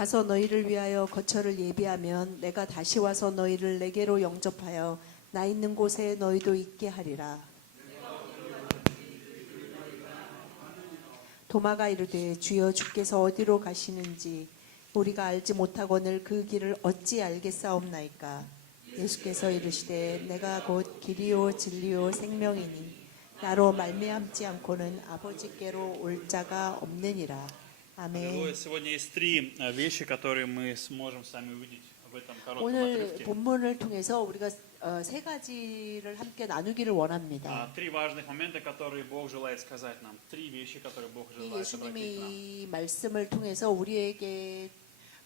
가서 너희를 위하여 거처를 예비하면 내가 다시 와서 너희를 내게로 영접하여 나 있는 곳에 너희도 있게 하리라. 도마가 이르되 주여 주께서 어디로 가시는지 우리가 알지 못하거늘 그 길을 어찌 알겠사옵나이까. 예수께서 이르시되 내가 곧 길이요 진리요 생명이니 나로 말미암지 않고는 아버지께로 올 자가 없느니라. 아멘. Аллилуйя. Сегодня есть три вещи, которые мы сможем с вами увидеть в этом коротком 오늘 отрывке. 본문을 통해서 우리가 세 가지를 함께 나누기를 원합니다. Три важных момента, которые Бог желает сказать нам. Три вещи, которые Бог 이 желает обратить нам. 예수님이 이 말씀을 통해서 우리에게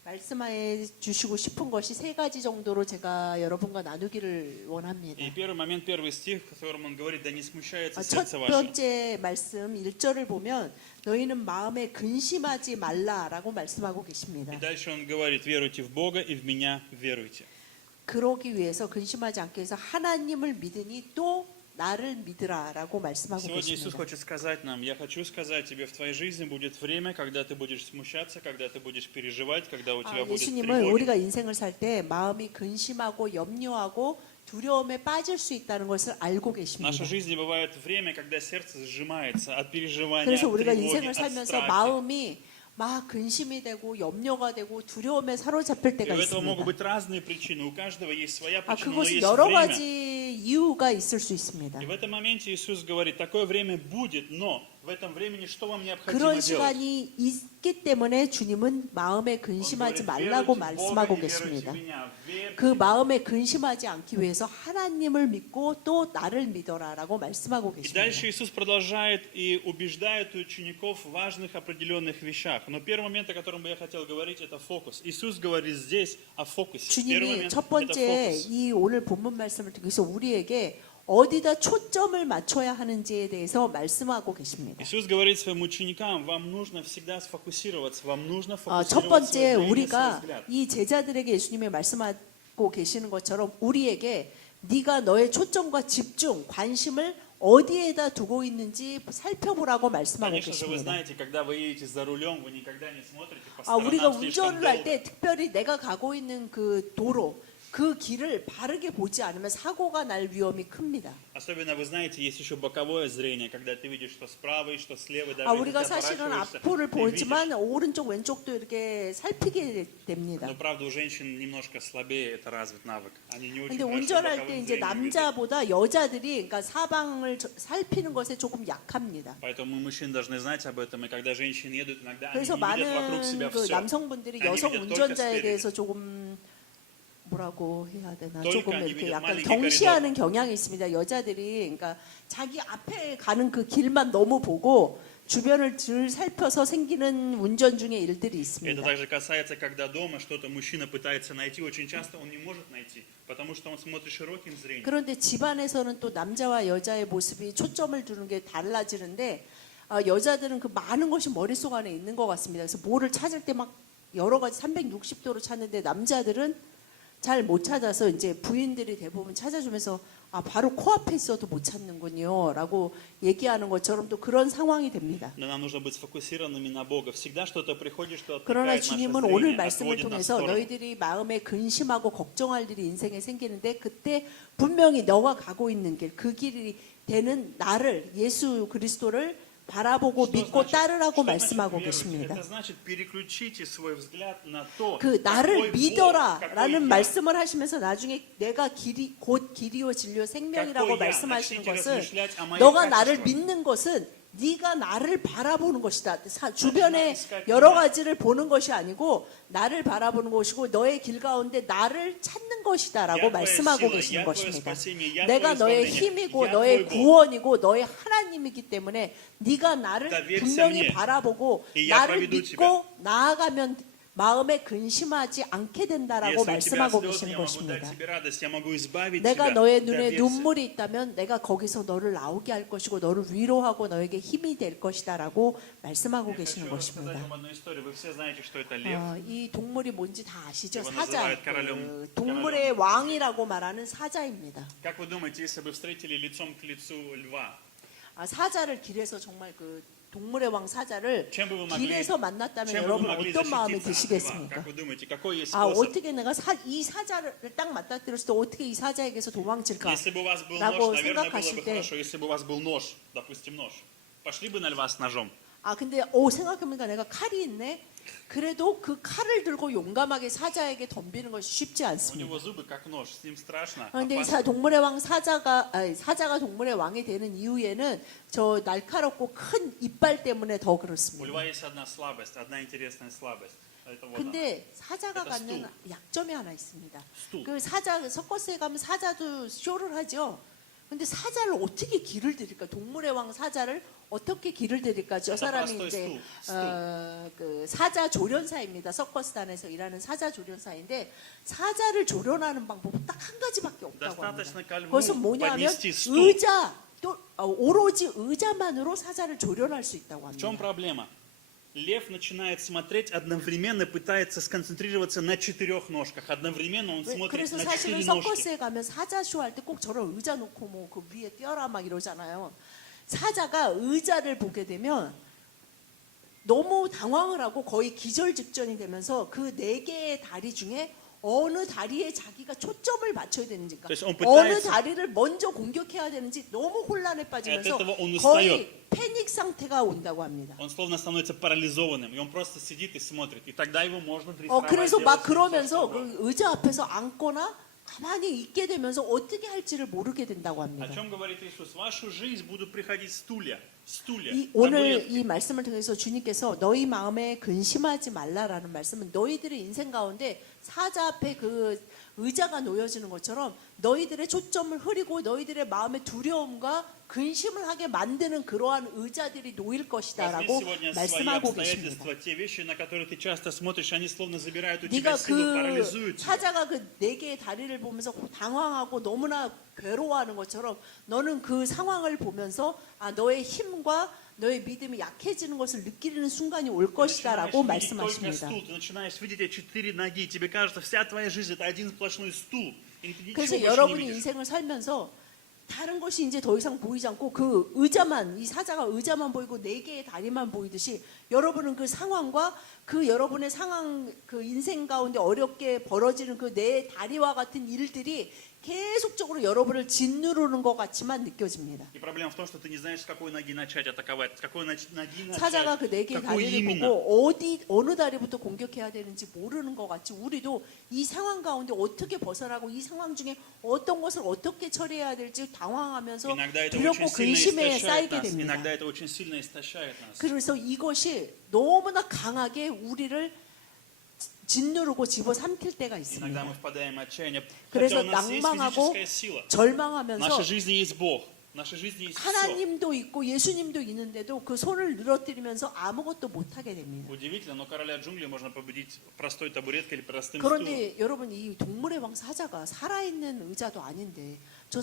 말씀해 주시고 싶은 것이 세 가지 정도로 제가 여러분과 나누기를 원합니다. И первый момент, первый стих, в котором он говорит, да не смущается 첫 сердце ваше. 번째 말씀 1절을 보면 너희는 마음에 근심하지 말라라고 말씀하고 계십니다. И дальше он говорит, веруйте в Бога и в меня веруйте. 그러기 위해서 근심하지 않기 위해서 하나님을 믿으니 또 나를 믿으라라고 말씀하고 Сегодня Иисус 계십니다. хочет сказать нам, я хочу сказать тебе, в твоей жизни будет время, когда ты будешь смущаться, когда ты будешь переживать, когда у тебя будет 예수님은 тревога. 우리가 인생을 살 때 마음이 근심하고 염려하고 두려움에 빠질 수 있다는 것을 알고 В 계십니다. нашей жизни бывает время, когда сердце сжимается от переживания, 그래서 от 우리가 тревоги, 인생을 от 살면서 страха. 마음이 막 근심이 되고 염려가 되고 두려움에 사로잡힐 И 때가 у этого могут 있습니다. быть разные причины. У каждого есть своя причина, но 그것이 есть 여러 время. 가지 이유가 있을 수 있습니다. И в этом моменте Иисус говорит, такое время будет, но в этом времени что вам необходимо 그런 делать? 시간이 있기 때문에 주님은 마음에 Он 근심하지 говорит, 말라고 веруйте в Бога 말씀하고 и веруйте 계십니다. в меня. Верьте 그 마음에 근심하지 않기 위해서 하나님을 믿고 또 나를 믿어라라고 말씀하고 И 계십니다. дальше Иисус продолжает и убеждает учеников в важных определенных вещах. Но первый момент, о котором бы я хотел говорить, это фокус. Иисус говорит здесь о фокусе. Первый 주님이 момент 첫 это 번째 фокус. 이 오늘 본문 말씀을 통해서 우리에게 어디다 초점을 맞춰야 하는지에 대해서 말씀하고 계십니다. Иисус говорит своим ученикам, вам нужно всегда сфокусироваться, вам нужно 첫 фокусировать 번째 свое зрение, свой 우리가 взгляд. 이 제자들에게 예수님이 말씀하고 계시는 것처럼 우리에게 네가 너의 초점과 집중, 관심을 어디에다 두고 있는지 살펴보라고 말씀하고 Конечно же, вы 계십니다. знаете, когда вы едете за рулем, вы никогда не смотрите по 우리가 сторонам слишком 운전을 할 долго. 때 특별히 내가 가고 있는 그 도로, 그 길을 바르게 보지 않으면 사고가 날 위험이 큽니다. Особенно, вы знаете, есть еще боковое зрение, когда ты видишь, что справа и что слева, и даже если 우리가 ты 사실은 оборачиваешься, 앞을 ты видишь. 보지만 오른쪽 왼쪽도 이렇게 살피게 됩니다. Но правда, у женщин немножко слабее это развит навык. Они не очень 근데 хорошо 운전할 боковым 때 이제 зрением видят. 남자보다 여자들이 그러니까 사방을 살피는 것에 조금 약합니다. Поэтому мы, мужчины, должны знать об этом. И когда женщины едут, иногда они 그래서 не видят вокруг 많은 себя 그 все. 남성분들이 아니, 여성 이제 운전자에 только 대해서 조금 뭐라고 해야 되나 только 조금 они 이렇게 видят 약간 маленький 경시하는 경향이 있습니다. 여자들이 그러니까 자기 앞에 가는 그 길만 너무 보고 주변을 들 살펴서 생기는 운전 중에 일들이 Это 있습니다. также касается, когда дома что-то мужчина пытается найти. Очень часто он не может найти, потому что он смотрит широким зрением. 그런데 집안에서는 또 남자와 여자의 모습이 초점을 두는 게 달라지는데 여자들은 그 많은 것이 머릿속 안에 있는 것 같습니다. 그래서 뭐를 찾을 때 막 여러 가지 360도로 찾는데 남자들은 잘 못 찾아서 이제 부인들이 대부분 찾아주면서 바로 코앞에 있어도 못 찾는군요 라고 얘기하는 것처럼 또 그런 상황이 됩니다. Но нам нужно быть сфокусированными на Бога. Всегда что-то приходит, что 그러나 отвлекает наше 주님은 зрение, 오늘 말씀을 отводит нас в 통해서 сторону. 너희들이 마음에 근심하고 걱정할 일이 인생에 생기는데 그때 분명히 너가 가고 있는 길, 그 길이 되는 나를 예수 그리스도를 바라보고 믿고 따르라고 말씀하고 계십니다. Это значит, переключите свой взгляд на то, 그 나를 какой Бог, 믿어라라는 какой 말씀을 하시면서 나중에 내가 곧 길이요 진리요 생명이라고 какой я. 말씀하시는 Начните 것은 размышлять о моих 너가 나를 качествах. 믿는 것은 네가 나를 바라보는 것이다. 주변에 искать 여러 меня. 가지를 보는 것이 아니고 나를 바라보는 것이고 너의 길 가운데 나를 찾는 것이다라고 Я твоя 말씀하고 сила, 계시는 я твое 것입니다. спасение, я 내가 твое 너의 избавление, 힘이고 я 너의 твой Бог. 구원이고 너의 하나님이기 때문에 네가 나를 доверься 분명히 мне. 바라보고 И я 나를 проведу 믿고 나아가면 마음에 근심하지 않게 된다라고 Если у тебя 말씀하고 слезы, 계시는 я могу дать 것입니다. тебе радость, я могу избавить 내가 тебя. 너의 눈에 Доверься. 눈물이 있다면 내가 거기서 너를 나오게 할 것이고 너를 위로하고 너에게 힘이 될 것이다라고 말씀하고 Я 계시는 хочу рассказать 것입니다. вам одну историю. Вы все знаете, что это лев. 이 동물이 뭔지 다 아시죠? 이거 사자. называют королем. 동물의 왕이라고 말하는 사자입니다. Как вы думаете, если бы встретили лицом к лицу льва, 사자를 길에서 정말 그 동물의 왕 사자를 Чем бы вы могли, 길에서 만났다면 чем бы вы 여러분 могли 어떤 마음이 защититься от льва? 드시겠습니까? Как вы думаете, какой есть 아, способ? 어떻게 내가 이 사자를 딱 맞닥뜨렸을 때 어떻게 이 사자에게서 도망칠까? Если бы у вас был 라고 нож, наверное, было бы 생각하실 때, хорошо, если бы у вас был нож, допустим, нож. Пошли бы на льва с ножом. 아, 근데 생각해보니까 내가 칼이 있네. 그래도 그 칼을 들고 용감하게 사자에게 덤비는 것이 쉽지 У 않습니다. него зубы как нож, с ним страшно. 그런데 이 опасно. 동물의 왕 사자가 동물의 왕이 되는 이유에는 저 날카롭고 큰 이빨 때문에 더 У 그렇습니다. льва есть одна слабость, одна интересная слабость. Это вот она. 근데 사자가 일단 갖는 약점이 하나 있습니다. 스툴. 그 사자 서커스에 가면 사자도 쇼를 하죠. 근데 사자를 어떻게 길을 들일까? 동물의 왕 사자를 어떻게 길을 들일까? 저 사람이 простой 이제 스툴. 그 사자 조련사입니다. 서커스단에서 일하는 사자 조련사인데 사자를 조련하는 방법은 딱 한 가지밖에 없다고 합니다. Достаточно ко льву 그것은 뭐냐면 поднести стул. 의자 또 오로지 의자만으로 사자를 조련할 수 있다고 В чем 합니다. проблема? Лев начинает смотреть одновременно, пытается сконцентрироваться на 4 ножках. Одновременно он смотрит 그래서 на 4 사실은 ножки. 서커스에 가면 사자 쇼 할 때 꼭 저런 의자 놓고 뭐 그 위에 뛰어라 막 이러잖아요. 사자가 의자를 보게 되면 너무 당황을 하고 거의 기절 직전이 되면서 그 4개의 다리 중에 어느 다리에 자기가 초점을 맞춰야 되는지, 그래서 он 어느 пытается- 다리를 먼저 공격해야 되는지 너무 혼란에 빠지면서 От этого он 거의 패닉 상태가 온다고 합니다. Он словно становится парализованным, и он просто сидит и смотрит. И тогда его можно дрессировать. 그래서 막 делать всё, 그러면서 что угодно. 그 의자 앞에서 앉거나 가만히 있게 되면서 어떻게 할지를 모르게 된다고 О 합니다. чем говорит Иисус? В вашу жизнь будут приходить стулья. 오늘 табуретки. 이 말씀을 통해서 주님께서 너희 마음에 근심하지 말라라는 말씀은 너희들의 인생 가운데 사자 앞에 그 의자가 놓여지는 것처럼 너희들의 초점을 흐리고 너희들의 마음의 두려움과 근심을 하게 만드는 그러한 의자들이 놓일 Возьми 것이다라고 сегодня свои 말씀하고 계십니다. обстоятельства, те вещи, на которые ты часто смотришь, они словно забирают у тебя 네가 силу, 그 парализуют тебя. 사자가 그 4개의 다리를 보면서 당황하고 너무나 괴로워하는 것처럼 너는 그 상황을 보면서 너의 힘과 너의 믿음이 약해지는 것을 느끼는 순간이 올 Ты начинаешь 것이다라고 видеть только 말씀하십니다. стул, ты начинаешь видеть эти 4 ноги, и тебе кажется, вся твоя жизнь это один сплошной стул, и ты ничего 그래서 больше не 여러분이 видишь. 인생을 살면서 다른 것이 이제 더 이상 보이지 않고 그 의자만, 이 사자가 의자만 보이고 4개의 다리만 보이듯이 여러분은 그 상황과 그 여러분의 상황, 그 인생 가운데 어렵게 벌어지는 그 네 다리와 같은 일들이 계속적으로 여러분을 짓누르는 것 같지만 느껴집니다. И проблема в том, что ты не знаешь, с какой ноги начать атаковать, с какой ноги 사자가 начать, 그 4개의 какой 다리를 именно. 보고 어느 다리부터 공격해야 되는지 모르는 것 같이 우리도 이 상황 가운데 어떻게 벗어나고 이 상황 중에 어떤 것을 어떻게 처리해야 될지 당황하면서 Иногда это 두렵고 очень сильно 근심에 истощает 쌓이게 нас. 됩니다. Иногда это очень сильно истощает нас. 그래서 이것이 너무나 강하게 우리를 짓누르고 집어삼킬 때가 Иногда 있습니다. мы впадаем в отчаяние. 그래서 Хотя у нас есть 낭망하고 физическая сила. В 절망하면서 нашей жизни есть Бог. В нашей жизни есть все. 하나님도 있고 예수님도 있는데도 그 손을 늘어뜨리면서 아무것도 못하게 됩니다. Удивительно, но короля джунглей можно победить простой табуреткой или простым стулом. 그런데 여러분 이 동물의 왕 사자가 살아있는 의자도 아닌데 저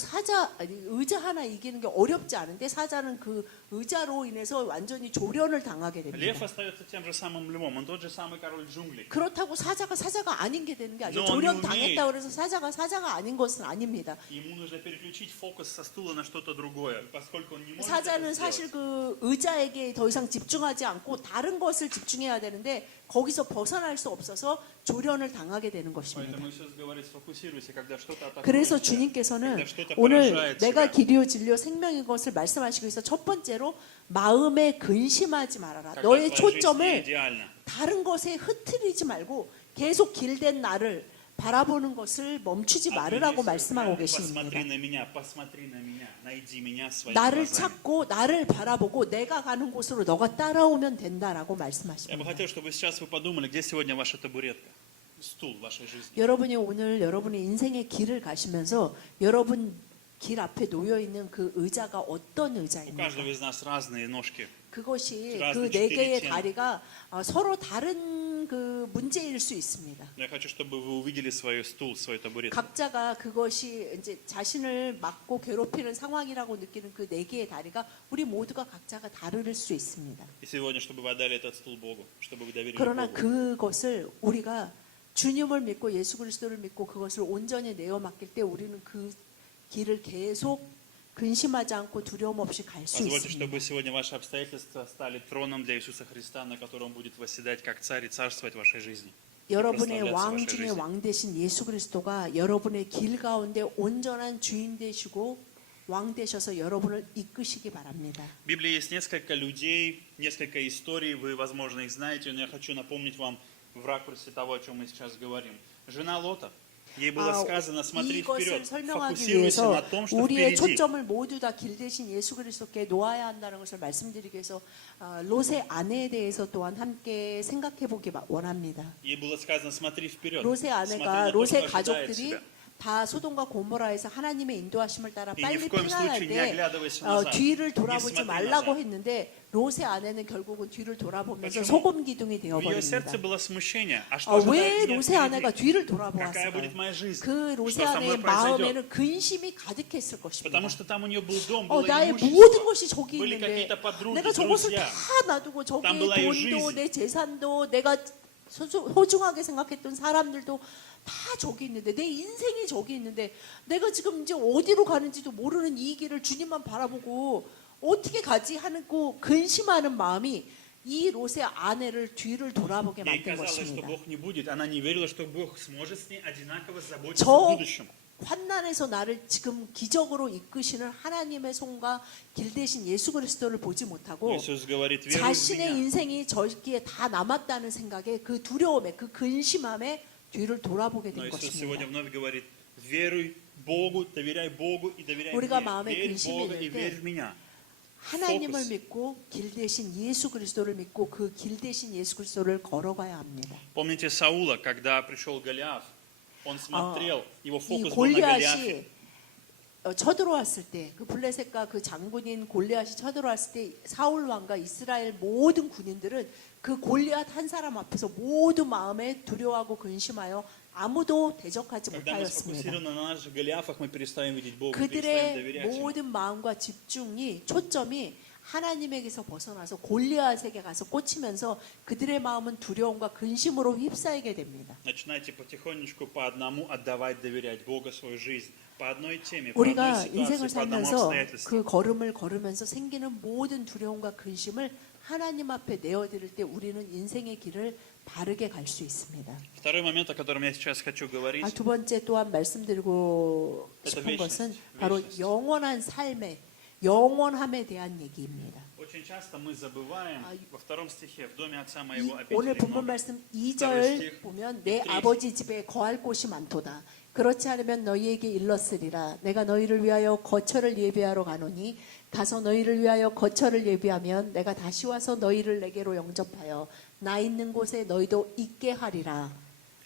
의자 하나 이기는 게 어렵지 않은데 사자는 그 의자로 인해서 완전히 조련을 당하게 Лев 됩니다. остается тем же самым львом, он тот же самый король джунглей. 그렇다고 사자가 아닌 게 되는 게 아니죠. No, 조련 no, 당했다 그래서 사자가 아닌 것은 아닙니다. Ему нужно переключить фокус со стула на что-то другое, поскольку он не может 사자는 это 사실 сделать. 그 의자에게 더 이상 집중하지 않고 다른 것을 집중해야 되는데 거기서 벗어날 수 없어서 조련을 당하게 되는 것입니다. Поэтому Иисус говорит, сфокусируйся, когда что-то атакует 그래서 тебя, 주님께서는 когда что-то 오늘 поражает 내가 тебя. 길이요 진리요 생명인 것을 말씀하시고 있어 첫 번째로 마음에 근심하지 말아라. Когда 너의 твоя жизнь не 초점을 идеальна. 다른 것에 흐트리지 말고 계속 길된 나를 바라보는 것을 멈추지 말으라고 Отведи свой 말씀하고 взгляд, 계십니다. посмотри на меня, найди меня своими 나를 глазами. 찾고 나를 바라보고 내가 가는 곳으로 너가 따라오면 된다라고 Я бы 말씀하십니다. хотел, чтобы сейчас вы подумали, где сегодня ваша табуретка, стул в вашей жизни. 여러분이 오늘 여러분의 인생의 길을 가시면서 여러분 길 앞에 놓여 있는 그 의자가 어떤 У 의자입니까? каждого из нас разные ножки. 그것이 разные 그 네 четыре 개의 темы. 다리가 서로 다른 그 문제일 수 있습니다. Я хочу, чтобы вы увидели свой стул, свой табурет. 각자가 그것이 이제 자신을 막고 괴롭히는 상황이라고 느끼는 그 네 개의 다리가 우리 모두가 각자가 다를 수 있습니다. И сегодня, чтобы вы отдали этот стул Богу, чтобы вы доверили 그러나 Богу. 그것을 우리가 주님을 믿고 예수 그리스도를 믿고 그것을 온전히 내어 맡길 때 우리는 그 길을 계속 근심하지 않고 두려움 없이 갈 수 Позвольте, 있습니다. чтобы сегодня ваши обстоятельства стали троном для Иисуса Христа, на котором будет восседать как царь и царствовать в вашей жизни. 여러분의 прославляться 왕 вашей 중에 жизни. 왕 되신 예수 그리스도가 여러분의 길 가운데 온전한 주인 되시고 왕 되셔서 여러분을 이끄시기 바랍니다. В Библии есть несколько людей, несколько историй, вы, возможно, их знаете, но я хочу напомнить вам в ракурсе того, о чем мы сейчас говорим. Жена Лота, ей было сказано, смотри 이것을 вперед, 설명하기 фокусируйся 위해서 на том, что 우리의 впереди. 초점을 모두 다 길 대신 예수 그리스도께 놓아야 한다는 것을 말씀드리기 위해서 롯의 아내에 대해서 또한 함께 생각해 보기 원합니다. Ей было сказано, смотри вперед, 롯의 смотри 아내가 на то, что 롯의 ожидает 가족들이 тебя. 다 소돔과 고모라에서 하나님의 인도하심을 따라 이 빨리 ни в коем 피난할 случае не 때 оглядывайся назад. 뒤를 돌아보지 Не смотри 말라고 назад. 했는데 롯의 아내는 결국은 뒤를 돌아보면서 Почему? 소금 기둥이 В ее сердце 되어버립니다. было смущение. А что 왜 ожидает меня 롯의 아내가 впереди? 뒤를 Какая 돌아보았을까요? будет моя жизнь? 그 Что 롯의 со мной 아내의 произойдет? 마음에는 근심이 가득했을 것입니다. Потому что там у нее был дом, было 나의 имущество. 모든 것이 저기 были 있는데 какие-то подруги, 내가 저것을 друзья. 다 놔두고 저기에 Там была ее 돈도 жизнь. 내 재산도 내가 소중하게 생각했던 사람들도 다 저기 있는데 내 인생이 저기 있는데 내가 지금 이제 어디로 가는지도 모르는 이 길을 주님만 바라보고 어떻게 가지 하는 그 근심하는 마음이 이 롯의 아내를 뒤를 돌아보게 Ей 만든 казалось, что 것입니다. Бог не будет. Она не верила, что Бог сможет с ней одинаково заботиться в 저 будущем. 환난에서 나를 지금 기적으로 이끄시는 하나님의 손과 길 대신 예수 그리스도를 보지 못하고 Иисус говорит, веруй в 자신의 меня. 인생이 저기에 다 남았다는 생각에 그 두려움에 그 근심함에 뒤를 돌아보게 Но 된 Иисус сегодня 것입니다. вновь говорит, веруй Богу, доверяй Богу и доверяй 우리가 мне. 마음에 Верь в 근심이 Бога и 들 때 верь в меня. 하나님을 Focus. 믿고 길 대신 예수 그리스도를 믿고 그 길 대신 예수 그리스도를 걸어가야 합니다. Помните Саула, когда пришел Голиаф, он смотрел, его 이 фокус был на Голиафе. 골리앗이 쳐들어왔을 때 그 블레셋과 그 장군인 골리앗이 쳐들어왔을 때 사울 왕과 이스라엘 모든 군인들은 그 골리앗 한 사람 앞에서 모두 마음에 두려워하고 근심하여 아무도 대적하지 Когда мы 못하였습니다. сфокусированы на наших Голиафах, мы перестаем видеть Бога, перестаем 그들의 доверять Ему. 모든 마음과 집중이 초점이 하나님에게서 벗어나서 골리앗에게 가서 꽂히면서 그들의 마음은 두려움과 근심으로 휩싸이게 됩니다. Начинайте потихонечку по одному отдавать, доверять Бога свою жизнь. По одной теме, по одной 우리가 인생을 ситуации, по одному 살면서 обстоятельству. 그 걸음을 걸으면서 생기는 모든 두려움과 근심을 하나님 앞에 내어드릴 때 우리는 인생의 길을 바르게 갈 수 있습니다. Второй момент, о котором я сейчас хочу говорить, 두 번째 또한 말씀드리고 싶은 вечность, 것은 바로 вечность. 영원한 삶의 영원함에 대한 얘기입니다. очень часто мы забываем во втором стихе, в доме отца 이 моего 오늘 обителей 본문 много. 말씀 Второй 2절 стих. 보면 내 третий. 아버지 집에 거할 곳이 많도다. 그렇지 않으면 너희에게 일렀으리라. 내가 너희를 위하여 거처를 예비하러 가노니 가서 너희를 위하여 거처를 예비하면 내가 다시 와서 너희를 내게로 영접하여 나 있는 곳에 너희도 있게 하리라.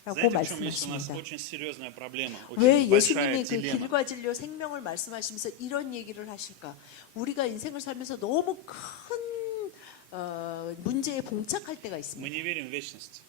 라고 Знаете, в чем есть у нас 말씀하십니다. очень серьезная проблема, 왜 очень большая 예수님이 그 дилемма. 길과 진료 생명을 말씀하시면서 이런 얘기를 하실까? 우리가 인생을 살면서 너무 큰 문제에 봉착할 때가 있습니다. Мы не верим в вечность.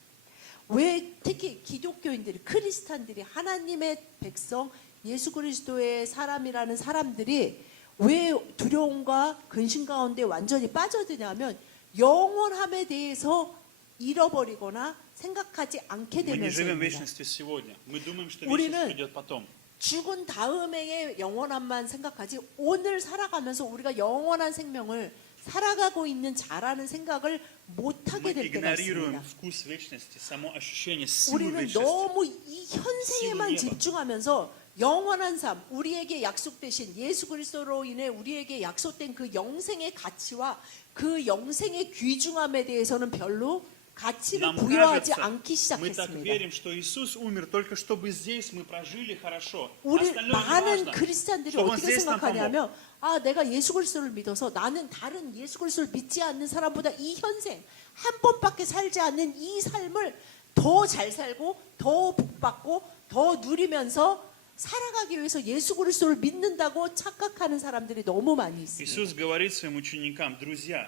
왜 특히 기독교인들이 크리스찬들이 하나님의 백성 예수 그리스도의 사람이라는 사람들이 왜 두려움과 근심 가운데 완전히 빠져드냐면 영원함에 대해서 잃어버리거나 생각하지 않게 Мы не живем в 되면서입니다. вечности сегодня. Мы думаем, что 우리는 вечность придет потом. 죽은 다음에의 영원함만 생각하지 오늘 살아가면서 우리가 영원한 생명을 살아가고 있는 자라는 생각을 못하게 Мы 될 때가 игнорируем 있습니다. вкус вечности, само ощущение силы 우리는 вечности. 너무 이 현생에만 지구의 집중하면서 영원한 삶, 우리에게 약속되신 예수 그리스도로 인해 우리에게 약속된 그 영생의 가치와 그 영생의 귀중함에 대해서는 별로 가치를 Нам 부여하지 кажется, 않기 мы так 시작했습니다. верим, что Иисус умер только чтобы здесь мы прожили хорошо. 우리 Остальное не 많은 важно. 크리스찬들이 чтобы он 어떻게 здесь нам помог. 생각하냐면 내가 예수 그리스도를 믿어서 나는 다른 예수 그리스도를 믿지 않는 사람보다 이 현생 한 번밖에 살지 않는 이 삶을 더 잘 살고 더 복받고 더 누리면서 살아가기 위해서 예수 그리스도를 믿는다고 착각하는 사람들이 너무 많이 있습니다. Иисус говорит своим ученикам, друзья,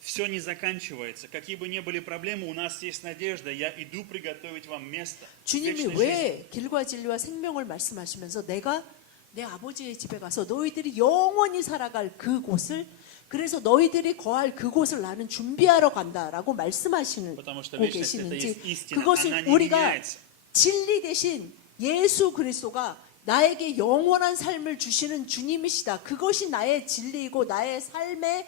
все не заканчивается. Какие бы ни были проблемы, у нас есть надежда. Я иду приготовить вам место. 주님이 вечной жизни. 왜 길과 진리와 생명을 말씀하시면서 내가 내 아버지의 집에 가서 너희들이 영원히 살아갈 그곳을 그래서 너희들이 거할 그곳을 나는 준비하러 간다라고 말씀하시는 Потому что 고 вечность это есть 계시는지 истина. Она 그것은 не 우리가 меняется. 진리 대신 예수 그리스도가 나에게 영원한 삶을 주시는 주님이시다. 그것이 나의 진리이고 나의 삶의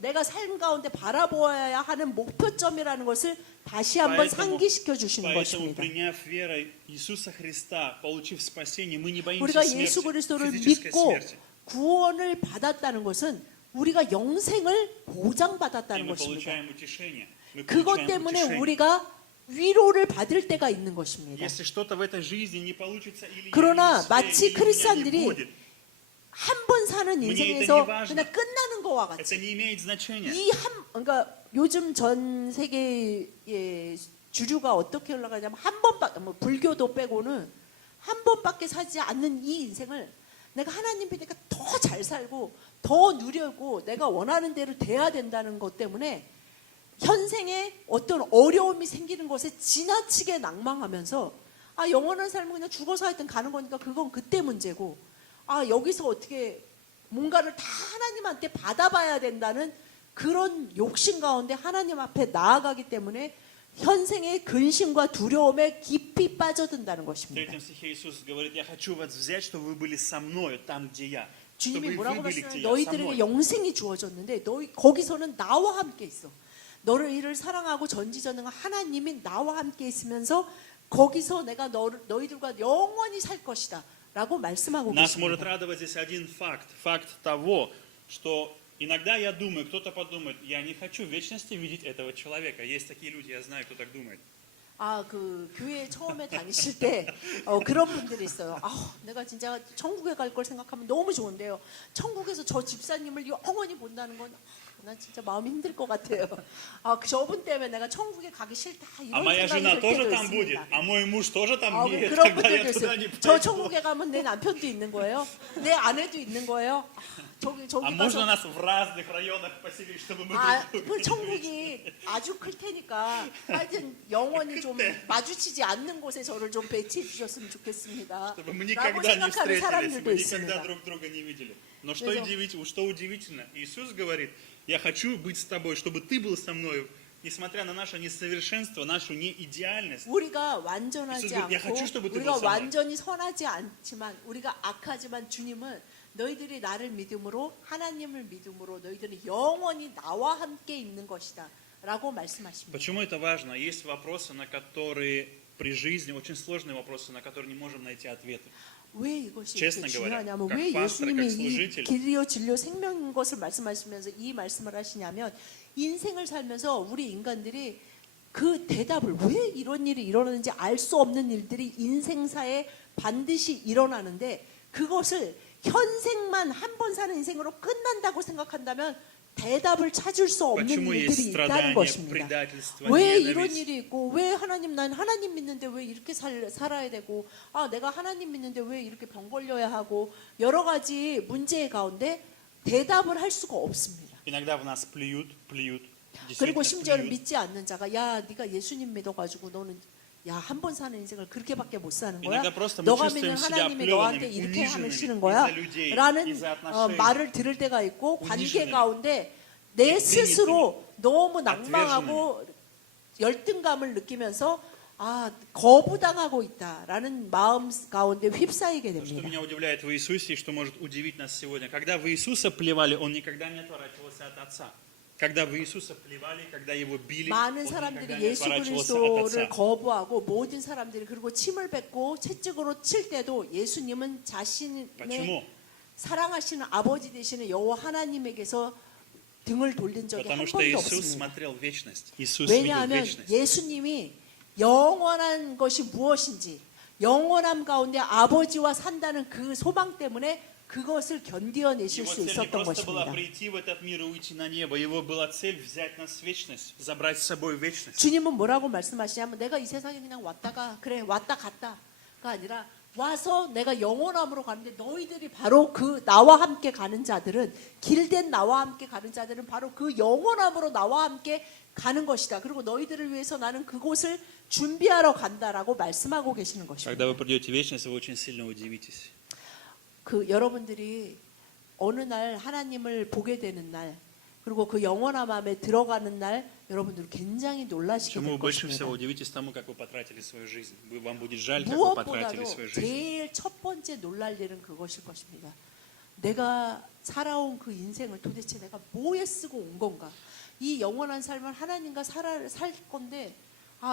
내가 삶 가운데 바라보아야 하는 목표점이라는 것을 다시 한번 상기시켜 주시는 Поэтому, 것입니다. приняв верой Иисуса Христа, получив спасение, мы не боимся 우리가 смерти, 예수 그리스도를 физической 믿고 смерти. 구원을 받았다는 것은 우리가 영생을 И 보장받았다는 мы 것입니다. получаем утешение. Мы 그것 получаем 때문에 утешение. 우리가 위로를 받을 때가 있는 것입니다. Если что-то в этой жизни не получится, или 그러나 я не 마치 успею, или у меня не 크리스찬들이 будет, 한 번 사는 Мне это 인생에서 не важно. 그냥 끝나는 거와 같이 это не имеет значения. 그러니까 요즘 전 세계의 주류가 어떻게 흘러가냐면 한 번밖에 뭐 불교도 빼고는 한 번밖에 사지 않는 이 인생을 내가 하나님 믿으니까 더 잘 살고 더 누려고 내가 원하는 대로 돼야 된다는 것 때문에 현생에 어떤 어려움이 생기는 것에 지나치게 낭망하면서 영원한 삶은 그냥 죽어서 하여튼 가는 거니까 그건 그때 문제고 여기서 어떻게 뭔가를 다 하나님한테 받아봐야 된다는 그런 욕심 가운데 하나님 앞에 나아가기 때문에 현생의 근심과 두려움에 깊이 빠져든다는 В 것입니다. 3 стихе Иисус говорит: я хочу вас взять, чтобы вы были со мною там, где я. 주님이 Чтобы 뭐라고 вы были, 말씀하냐면 где я, со 너희들에게 мной. 영생이 주어졌는데 너희 거기서는 나와 함께 있어. 너희를 사랑하고 전지전능한 하나님이 나와 함께 있으면서 거기서 내가 너희들과 영원히 살 것이다 라고 말씀하고 Нас может 계십니다. радовать здесь один факт. Факт того, что иногда я думаю, кто-то подумает: я не хочу в вечности видеть этого человека. Есть такие люди, я знаю, кто так думает. 그 교회 처음에 다니실 때 그런 분들이 있어요. 내가 진짜 천국에 갈 걸 생각하면 너무 좋은데요. 천국에서 저 집사님을 영원히 본다는 건 난 진짜 마음이 힘들 것 같아요. 저분 때문에 내가 천국에 가기 싫다 А 이런 моя жена 생각이 들 тоже 때도 там будет, 있습니다. а мой муж тоже там нет. 그런 Тогда я 분들도 туда 있어요. не 저 пойду. 천국에 가면 내 남편도 있는 거예요. 내 아내도 있는 거예요. 저기 А можно 가서 нас в разных районах поселить, чтобы мы друг 그 друга 천국이 아주 클 테니까 하여튼 영원히 좀 마주치지 않는 곳에 저를 좀 배치해 주셨으면 좋겠습니다. чтобы мы 라고 никогда не 생각하는 встретились, 사람들도 мы никогда 있습니다. друг друга не видели. Но что 그래서- что удивительно, Иисус говорит: я хочу быть с тобой, чтобы ты был со мною, несмотря на наше несовершенство, нашу неидеальность. 우리가 완전하지 예수님, 않고 야, хочу, чтобы ты 우리가 был со мной. 완전히 선하지 않지만 우리가 악하지만 주님은 너희들이 나를 믿음으로 하나님을 믿음으로 너희들은 영원히 나와 함께 있는 것이다 라고 말씀하십니다. Почему это важно? Есть вопросы, на которые при жизни, очень сложные вопросы, на которые не можем найти ответы. 왜 이것이 Честно 이렇게 говоря, 중요하냐면 как 왜 пастор, 예수님이 как 이 служитель. 길이요 진리요 생명인 것을 말씀하시면서 이 말씀을 하시냐면 인생을 살면서 우리 인간들이 그 대답을 왜 이런 일이 일어나는지 알 수 없는 일들이 인생사에 반드시 일어나는데 그것을 현생만 한 번 사는 인생으로 끝난다고 생각한다면 대답을 찾을 수 없는 Почему 일들이 есть 있다는 страдания, 것입니다. предательство, 왜 이런 ненависть? 일이 있고 왜 난 하나님 믿는데 왜 이렇게 살아야 되고 내가 하나님 믿는데 왜 이렇게 병 걸려야 하고 여러 가지 문제 가운데 대답을 할 수가 없습니다. Иногда в нас плюют, 그리고 действительно 심지어는 плюют. 믿지 않는 자가 네가 예수님 믿어가지고 너는 한 번 사는 인생을 그렇게밖에 못 사는 거야. Иногда просто мы 너가 чувствуем 믿는 себя 하나님이 너한테 оплеванными, 이렇게 униженными 하시는 거야. из-за людей, 라는 из-за отношений. 말을 들을 때가 있고 관계 униженными. 가운데 내 스스로 너무 낭망하고 отверженными. 열등감을 느끼면서 거부당하고 있다라는 마음 가운데 휩싸이게 Что 됩니다. меня удивляет в Иисусе и что может удивить нас сегодня. Когда в Иисуса плевали, Он никогда не отворачивался от Отца. Когда в Иисуса плевали, когда Его били, Он 많은 никогда 사람들이 не 예수 отворачивался от 그리스도를 Отца. 거부하고 모든 사람들이 그리고 침을 뱉고 채찍으로 칠 때도 예수님은 자신의 Почему? 사랑하시는 아버지 되시는 여호와 하나님에게서 등을 돌린 적이 한 Потому что 번도 Иисус 없습니다. смотрел в вечность. Иисус видел 왜냐하면 вечность. 예수님이 영원한 것이 무엇인지 영원함 가운데 아버지와 산다는 그 소망 때문에 그것을 견디어내실 Его 수 цель не 있었던 просто была 것입니다. прийти в этот мир и уйти на небо. Его была цель взять нас в вечность, забрать с собой в вечность. 주님은 뭐라고 말씀하시냐면 내가 이 세상에 그냥 왔다가 그래 왔다 갔다가 아니라 와서 내가 영원함으로 가는데 너희들이 바로 그 나와 함께 가는 자들은 길된 나와 함께 가는 자들은 바로 그 영원함으로 나와 함께 가는 것이다. 그리고 너희들을 위해서 나는 그곳을 준비하러 간다라고 말씀하고 계시는 것입니다. Когда вы придете в вечность, вы очень сильно удивитесь. 여러분들이 어느 날 하나님을 보게 되는 날 그리고 그 영원함에 들어가는 날 여러분들 굉장히 놀라시게 Чему 될 вы больше 것입니다. всего удивитесь тому, как вы потратили свою жизнь. Вам будет жаль, как вы потратили 무엇보다도 свою жизнь. 제일 첫 번째 놀랄 일은 그것일 것입니다. 내가 살아온 그 인생을 도대체 내가 뭐에 쓰고 온 건가? 이 영원한 삶을 하나님과 살 건데,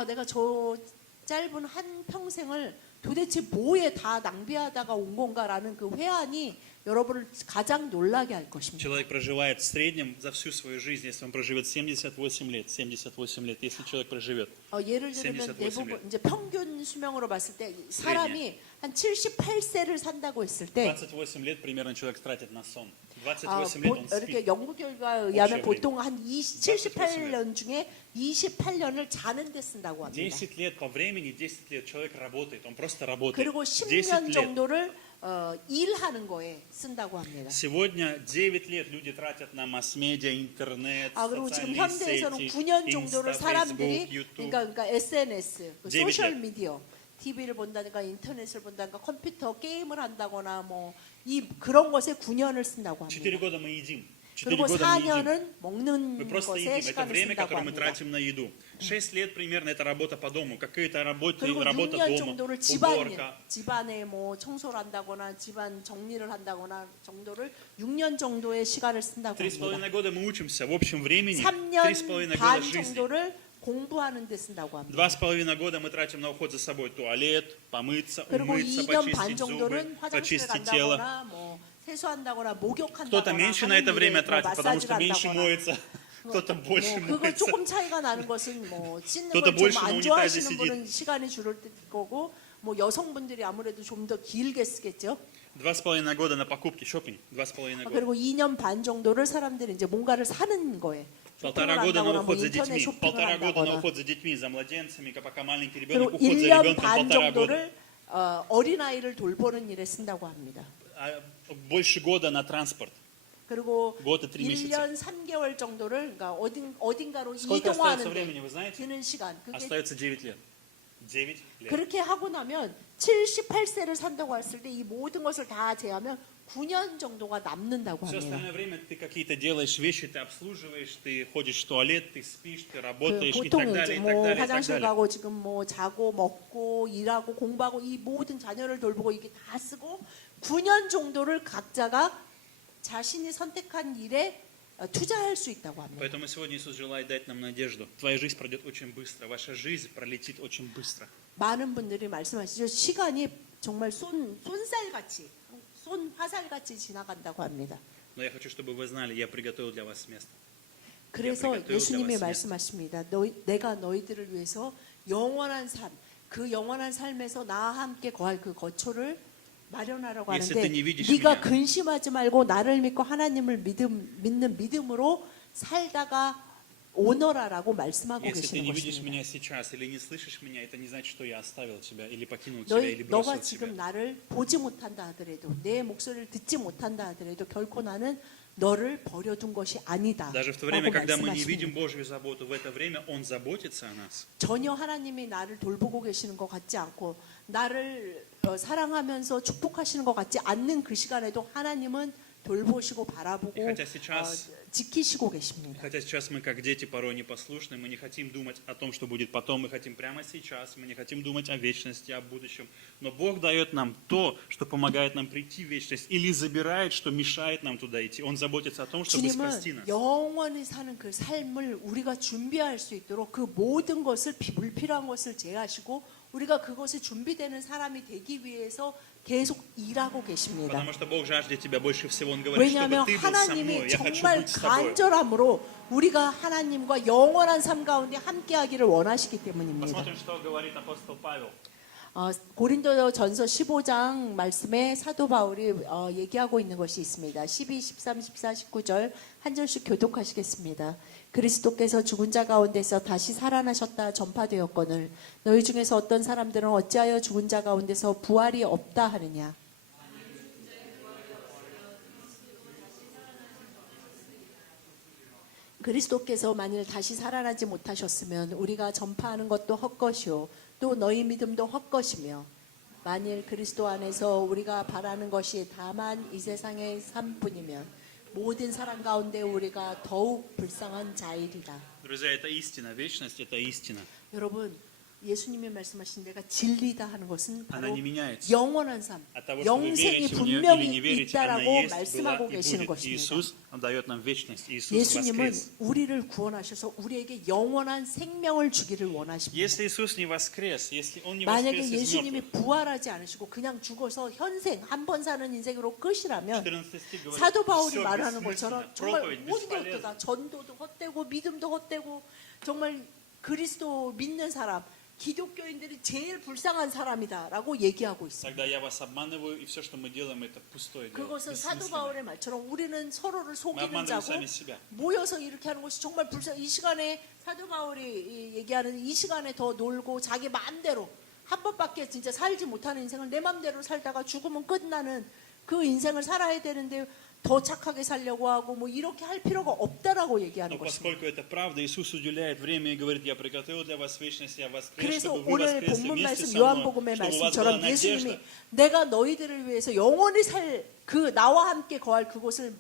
내가 저 짧은 한 평생을 도대체 뭐에 다 낭비하다가 온 건가라는 그 회한이 여러분을 가장 놀라게 할 것입니다. Человек проживает в среднем за всю свою жизнь, если он проживет 78 лет, 78 лет, если человек проживет. 예를 들면 78 대부분 이제 평균 수명으로 봤을 때 사람이 한 78세를 산다고 했을 때 28 лет примерно человек тратит на сон. 28 лет он 이렇게 спит. 연구 결과에 의하면 общее 보통 한 78년 중에 28년을 자는 데 쓴다고 합니다. 10 лет по времени, 10 лет человек работает, он просто работает. 그리고 10 10년 лет. 정도를 일하는 거에 쓴다고 합니다. Сегодня 9 лет люди тратят на масс-медиа, интернет, 그리고 지금 социальные 현대에서는 сети, 9년 정도를 인스타, 사람들이 페이스북, 유튜브. 그러니까 SNS, 그 9 소셜 년. 미디어, TV를 본다든가 인터넷을 본다든가 컴퓨터 게임을 한다거나 뭐 그런 것에 9년을 쓴다고 합니다. 4 года мы едим. 4 그리고 года мы едим. 4년은 Мы 먹는 просто 것에 едим. Это 시간을 время, 쓴다고 которое мы 합니다. тратим на еду. 6 лет примерно это работа по дому. Какая-то работа 그리고 работа 6년 дома. 정도를 Уборка. 집안에 뭐 청소를 한다거나 집안 정리를 한다거나 정도를 6년 정도의 시간을 쓴다고 합니다. 3,5 года мы учимся. В общем времени 3년 3,5 반 года жизни. 정도를 공부하는 데 쓴다고 합니다. 2,5 года мы тратим на уход за собой. Туалет, помыться, 그리고 умыться, 2년 반 почистить зубы, 정도는 화장실을 почистить тело. 간다거나 뭐 세수한다거나 목욕한다거나 Кто-то меньше на это время тратит, потому что 마사지를 меньше 한다거나 моется. Кто-то больше 그거 моется. 조금 차이가 나는 것은 뭐 씻는 또또 걸 좀 больше 안 на унитазе 좋아하시는 сидит. 분은 시간이 줄을 거고 뭐 여성분들이 아무래도 좀 더 길게 쓰겠죠. 2,5 года на покупки, шопинг. 2,5 года. 그리고 2년 반 정도를 사람들이 이제 뭔가를 사는 거에 쇼핑을 1,5 года на 한다거나 뭐 уход за 인터넷 детьми. 쇼핑을 1,5 года на 한다거나 уход за детьми, за младенцами, пока маленький 그리고 ребенок, уход за 1년 ребенком 반 1,5 года. 정도를 어린아이를 돌보는 일에 쓴다고 합니다. Больше года на транспорт. 그리고 그것도 3 месяца. 1년 3개월 정도를 그러니까 어딘가로 Сколько остается 이동하는 времени, 데 вы знаете? 드는 시간. 그게 Остается 9 лет. 9 лет. 그렇게 하고 나면 78세를 산다고 했을 때 이 모든 것을 다 제하면 9년 정도가 남는다고 Все 합니다. остальное время ты какие-то делаешь вещи, ты обслуживаешь, ты ходишь в туалет, ты спишь, ты работаешь и 보통 так 이제 далее, и так 뭐 далее, и так 화장실 далее. 가고 지금 뭐 자고 먹고 일하고 공부하고 이 모든 자녀를 돌보고 이게 다 쓰고 9년 정도를 각자가 자신이 선택한 일에 투자할 수 있다고 합니다. Поэтому сегодня Иисус желает дать нам надежду. Твоя жизнь пройдет очень быстро, ваша жизнь пролетит очень быстро. 많은 분들이 말씀하시죠. 시간이 정말 쏜살같이 쏜 화살같이 지나간다고 합니다. Но я хочу, чтобы вы знали, я приготовил для вас место. 그래서 prigotовил для 예수님이 вас место. 말씀하십니다. 내가 너희들을 위해서 영원한 삶, 그 영원한 삶에서 나와 함께 거할 그 거처를 마련하라고 Если 하는데 ты не видишь 네가 меня. 근심하지 말고 나를 믿고 하나님을 믿는 믿음으로 살다가 오너라라고 말씀하고 Если ты 계시는 не видишь 것입니다. меня сейчас или не слышишь меня, это не значит, что я оставил тебя или покинул тебя или 너가 бросил 지금 тебя. 나를 보지 못한다 하더라도 내 목소리를 듣지 못한다 하더라도 결코 나는 너를 버려둔 것이 아니다. Даже в то время, когда мы не видим Божью заботу, в это время Он заботится о нас. 전혀 하나님이 나를 돌보고 계시는 것 같지 않고 나를 사랑하면서 축복하시는 것 같지 않는 그 시간에도 하나님은 돌보시고 바라보고 хотя сейчас- 지키시고 계십니다. Хотя сейчас мы, как дети, порой непослушны, мы не хотим думать о том, что будет потом, мы хотим прямо сейчас, мы не хотим думать о вечности, о будущем. Но Бог дает нам то, что помогает нам прийти в вечность, или забирает, что мешает нам туда идти. Он заботится о том, чтобы спасти 주님은 нас. 영원히 사는 그 삶을 우리가 준비할 수 있도록 그 모든 것을 불필요한 것을 제하시고 우리가 그것이 준비되는 사람이 되기 위해서 계속 일하고 계십니다. Потому что Бог жаждет тебя больше всего. Он говорит, чтобы 왜냐하면 ты был со мной, 하나님이 я хочу 정말 быть с тобой. 간절함으로 우리가 하나님과 영원한 삶 가운데 함께하기를 원하시기 때문입니다. Посмотрим, что говорит апостол Павел. 고린도 전서 15장 말씀에 사도 바울이 얘기하고 있는 것이 있습니다. 12, 13, 14, 19절 한 절씩 교독하시겠습니다. 그리스도께서 죽은 자 가운데서 다시 살아나셨다 전파되었거늘 너희 중에서 어떤 사람들은 어찌하여 죽은 자 가운데서 부활이 없다 하느냐. 그리스도께서 만일 다시 살아나지 못하셨으면 우리가 전파하는 것도 헛것이요 또 너희 믿음도 헛것이며 만일 그리스도 안에서 우리가 바라는 것이 다만 이 세상의 삶뿐이면 모든 사람 가운데 우리가 더욱 불쌍한 자이리라. Друзья, это истина. Вечность – это истина. 여러분, 예수님이 말씀하신 내가 진리다 하는 것은 Она 바로 не меняется. 영원한 삶, От того, что вы 영생이 верите в нее или 분명히 не верите, она 있다라고 есть, была 말씀하고 и 계시는 будет. 것입니다. Иисус, Он дает нам вечность. Иисус 예수님은 воскрес. 우리를 구원하셔서 우리에게 영원한 생명을 주기를 원하십니다. Если Иисус не воскрес, если Он не 만약에 воскрес из 예수님이 мертвых, 부활하지 않으시고 그냥 죽어서 현생 한 번 사는 인생으로 끝이라면 14 стих говорит, 사도 바울이 все 말하는 бессмысленно, 것처럼 정말 проповедь 모든 게 бесполезна. 헛되다. 전도도 헛되고 믿음도 헛되고 정말 그리스도 믿는 사람, 기독교인들이 제일 불쌍한 사람이다라고 얘기하고 있습니다. Тогда я вас обманываю, и все, что мы делаем, это пустое дело. 그것은 사도 бессмысленно. 바울의 말처럼 우리는 서로를 Мы 속이는 обманываем 자고 сами себя. 모여서 이렇게 하는 것이 정말 불쌍. 이 시간에 사도 바울이 얘기하는 이 시간에 더 놀고 자기 마음대로 한 번밖에 진짜 살지 못하는 인생을 내 마음대로 살다가 죽으면 끝나는 그 인생을 살아야 되는데 더 착하게 살려고 하고 뭐 이렇게 할 필요가 없다라고 얘기하는 Но 것입니다. поскольку это правда, Иисус уделяет время и говорит, я приготовил для вас вечность, я воскрес, 그래서 чтобы вы 오늘 воскресли 본문 вместе 말씀 со мной, 요한복음의 чтобы у вас была 말씀처럼 예수님이 надежда. 내가 너희들을 위해서 영원히 살 그 나와 함께 거할 그곳을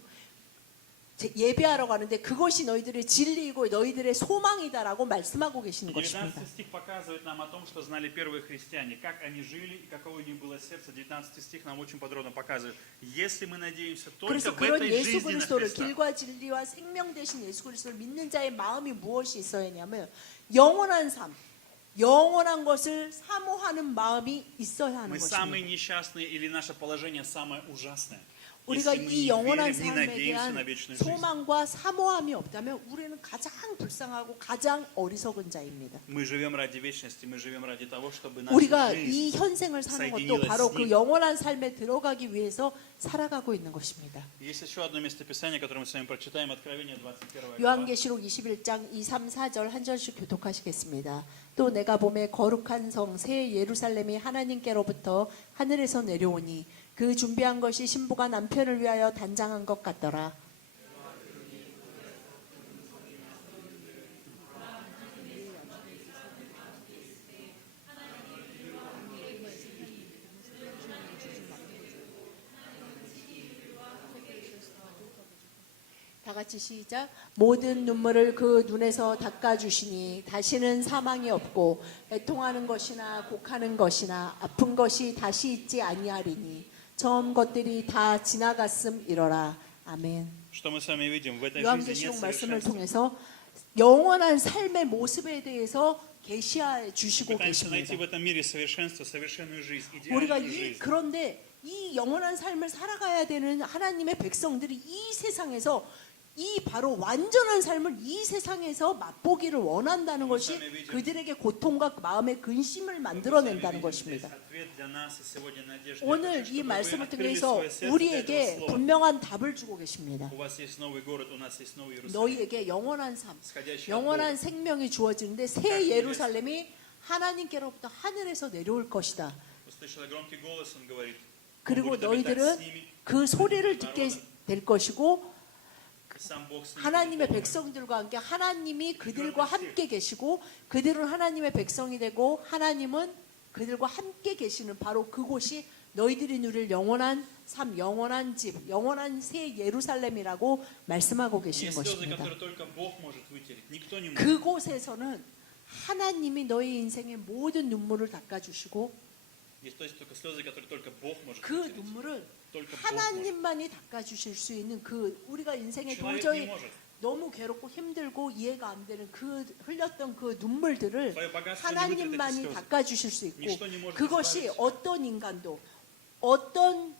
예배하러 가는데 그것이 너희들의 진리이고 너희들의 소망이다라고 말씀하고 계시는 것입니다. 19 стих показывает нам о том, что знали первые христиане, как они жили и какое у них было сердце. 19 стих нам очень подробно показывает. Если мы надеемся только 그래서 в 그런 этой 예수 жизни на 그리스도를 Христа, 길과 진리와 생명 되신 예수 그리스도를 믿는 자의 마음이 무엇이 있어야 하냐면 영원한 삶, 영원한 것을 사모하는 마음이 있어야 하는 мы самые 것입니다. несчастные или наше положение самое ужасное. 우리가 Если мы 이 не 영원한 верим, не 삶에 надеемся на 대한 вечную жизнь. 소망과 사모함이 없다면 우리는 가장 불쌍하고 가장 어리석은 자입니다. Мы живем ради вечности, мы живем ради того, чтобы наша 우리가 жизнь 이 현생을 사는 것도 соединилась 바로 с 그 ним. 영원한 삶에 들어가기 위해서 살아가고 있는 것입니다. Есть еще одно местописание, которое мы с вами прочитаем, Откровение 21 глава. 요한계시록 21장 2, 3, 4절 한 절씩 교독하시겠습니다. 또 내가 보매 거룩한 성 새 예루살렘이 하나님께로부터 하늘에서 내려오니 그 준비한 것이 신부가 남편을 위하여 단장한 것 같더라. 다 같이 시작. 모든 눈물을 그 눈에서 닦아주시니 다시는 사망이 없고 애통하는 것이나 곡하는 것이나 아픈 것이 다시 있지 아니하리니 처음 것들이 다 지나갔음이러라. 아멘. Что мы с вами видим? В этой жизни нет 요한계시록 말씀을 совершенства. 통해서 영원한 삶의 모습에 대해서 계시해 주시고 Пытаемся найти в 계십니다. этом мире совершенство, совершенную жизнь, 우리가 идеальную жизнь. 그런데 이 영원한 삶을 살아가야 되는 하나님의 백성들이 이 세상에서 이 바로 완전한 삶을 이 세상에서 맛보기를 원한다는 것이 그들에게 고통과 마음의 근심을 만들어낸다는 것입니다. 오늘 이 말씀을 통해서 우리에게 분명한 답을 주고 계십니다. 너희에게 영원한 삶, 영원한 생명이 주어지는데 새 예루살렘이 하나님께로부터 하늘에서 내려올 것이다. 그리고 너희들은 그 소리를 듣게 될 것이고 하나님의 백성들과 함께 하나님이 그들과 함께 계시고 그들은 하나님의 백성이 되고 하나님은 그들과 함께 계시는 바로 그곳이 너희들이 누릴 영원한 삶, 영원한 집, 영원한 새 예루살렘이라고 말씀하고 계시는 것입니다. 그곳에서는 하나님이 너희 인생의 모든 눈물을 닦아주시고 그 눈물은 하나님만이 닦아주실 수 있는 그 우리가 인생에 도저히 너무 괴롭고 힘들고 이해가 안 되는 그 흘렸던 그 눈물들을 하나님만이 닦아주실 수 있고 그것이 어떤 인간도 어떤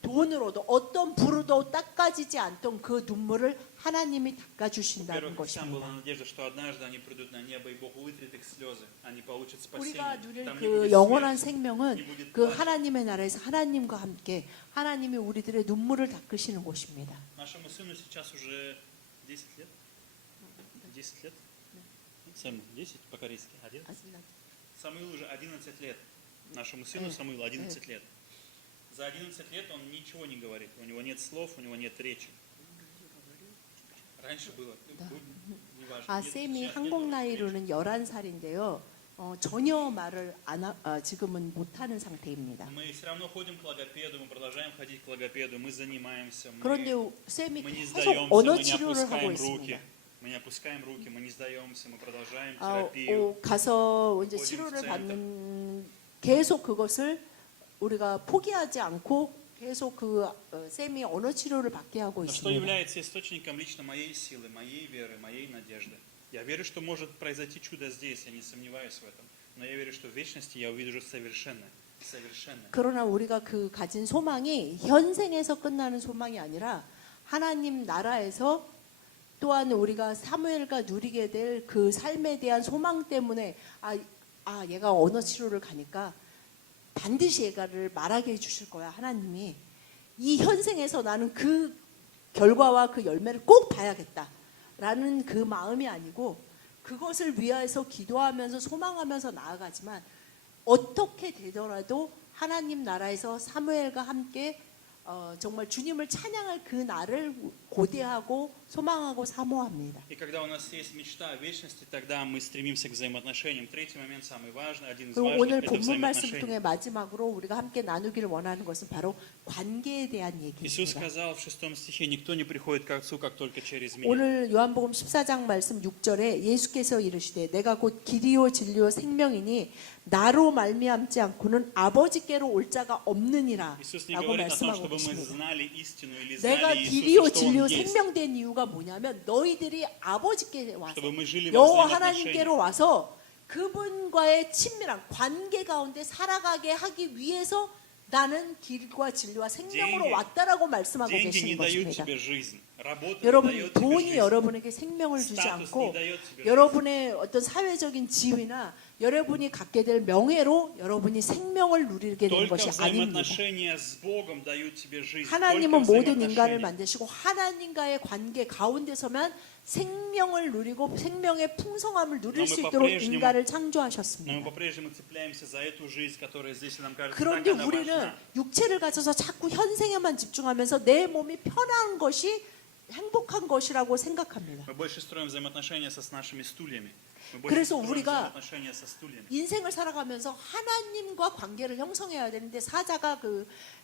돈으로도 어떤 부로도 닦아지지 않던 그 눈물을 하나님이 닦아주신다는 것입니다. 우리가 누릴 그 영원한 생명은 그 하나님의 나라에서 하나님과 함께 하나님이 우리들의 눈물을 닦으시는 곳입니다. Нашему сыну сейчас уже 10 лет. 10 лет? Сэму 10 по-корейски. 11? Самуилу уже 11 лет. Нашему сыну Самуилу 11 лет. За 11 лет он ничего не говорит. У него нет слов, у него нет речи. Раньше было. Неважно. 아, 쌤이 한국 나이로는 11살인데요. 전혀 말을 지금은 못하는 상태입니다. Мы все равно ходим к логопеду, мы продолжаем ходить к логопеду, мы занимаемся, 그런데 쌤이 мы не 계속 сдаемся, 언어 мы не 치료를 하고 опускаем 있습니다. руки. Мы не опускаем руки, мы не сдаемся, мы продолжаем 아, терапию. 가서 이제 어디 치료를 센터. 받는 계속 그것을 우리가 포기하지 않고 계속 쌤이 언어 치료를 받게 하고 Но что 있습니다. является источником лично моей силы, моей веры, моей надежды? Я верю, что может произойти чудо здесь, я не сомневаюсь в этом. Но я верю, что в вечности я увижу совершенное. Совершенное. 그러나 우리가 그 가진 소망이 현생에서 끝나는 소망이 아니라 하나님 나라에서 또한 우리가 사무엘과 누리게 될 그 삶에 대한 소망 때문에 얘가 언어 치료를 가니까 반드시 얘가를 말하게 해주실 거야 하나님이. 이 현생에서 나는 그 결과와 그 열매를 꼭 봐야겠다라는 그 마음이 아니고 그것을 위해서 기도하면서 소망하면서 나아가지만 어떻게 되더라도 하나님 나라에서 사무엘과 함께 정말 주님을 찬양할 그 날을 고대하고 소망하고 사모합니다. И когда у нас есть мечта о вечности, тогда мы стремимся к взаимоотношениям. Третий момент, самый важный, один из 그리고 важных, 오늘 это 본문 말씀 взаимоотношения. 통해 마지막으로 우리가 함께 나누기를 원하는 것은 바로 관계에 대한 Иисус 얘기입니다. сказал в 6 стихе, никто не приходит к Отцу, как только через меня. 오늘 요한복음 14장 말씀 6절에 예수께서 이르시되 내가 곧 길이요 진리요 생명이니 나로 말미암지 않고는 아버지께로 올 자가 없느니라 Иисус не 라고 говорит о том, 말씀하고 чтобы мы 계십니다. знали истину или 내가 знали 길이요 Иисуса, что 진리요 Он есть. 생명된 이유가 뭐냐면 너희들이 아버지께 와서 Чтобы мы жили во 여호와 взаимоотношениях. 하나님께로 와서 그분과의 친밀한 관계 가운데 살아가게 하기 위해서 나는 길과 진리와 생명으로 деньги- 왔다라고 말씀하고 Деньги 계시는 не дают 것입니다. тебе жизнь. Работа не 여러분 дает тебе 돈이 жизнь. 여러분에게 생명을 주지 스타투스 않고 не дает тебе 여러분의 어떤 사회적인 지위나 여러분이 갖게 될 명예로 여러분이 생명을 누리게 되는 Только 것이 아닙니다. взаимоотношения с Богом дают тебе жизнь. 하나님은 Только 모든 인간을 взаимоотношения. 만드시고 하나님과의 관계 가운데 서면 생명을 누리고 생명의 풍성함을 누릴 수 있도록 по-прежнему- 인간을 Но мы 창조하셨습니다. по-прежнему цепляемся за эту жизнь, которая здесь нам кажется так 그런데 она 우리는 важна. 육체를 가져서 자꾸 현생에만 집중하면서 내 몸이 편한 것이 행복한 것이라고 생각합니다. Мы больше строим взаимоотношения с нашими стульями. Мы больше 그래서 строим 우리가 взаимоотношения со стульями. 인생을 살아가면서 하나님과 관계를 형성해야 되는데 사자가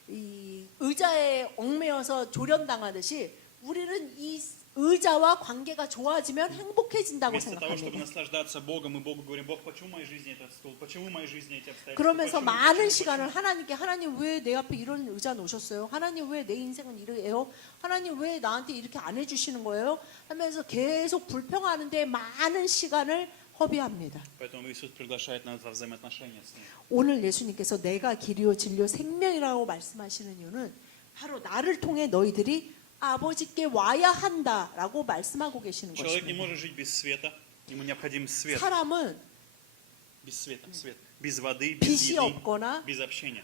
이 의자에 얽매여서 조련당하듯이 우리는 이 의자와 관계가 좋아지면 행복해진다고 Вместо того, чтобы 생각합니다. наслаждаться Богом, мы Богу говорим, Бог, почему в моей жизни этот стул, почему в моей жизни эти обстоятельства, 그러면서 почему, 많은 почему, 시간을 почему? 하나님께 하나님 왜 내 앞에 이런 의자 놓으셨어요? 하나님 왜 내 인생은 이래요? 하나님 왜 나한테 이렇게 안 해주시는 거예요? 하면서 계속 불평하는데 많은 시간을 허비합니다. Поэтому Иисус приглашает нас во взаимоотношения с Ним. 오늘 예수님께서 내가 길이요 진리요 생명이라고 말씀하시는 이유는 바로 나를 통해 너희들이 아버지께 와야 한다라고 말씀하고 계시는 Человек не 것입니다. может жить без света, ему необходим свет. 사람은 Без света, свет. Без воды, без 빛이 еды, 없거나 без общения.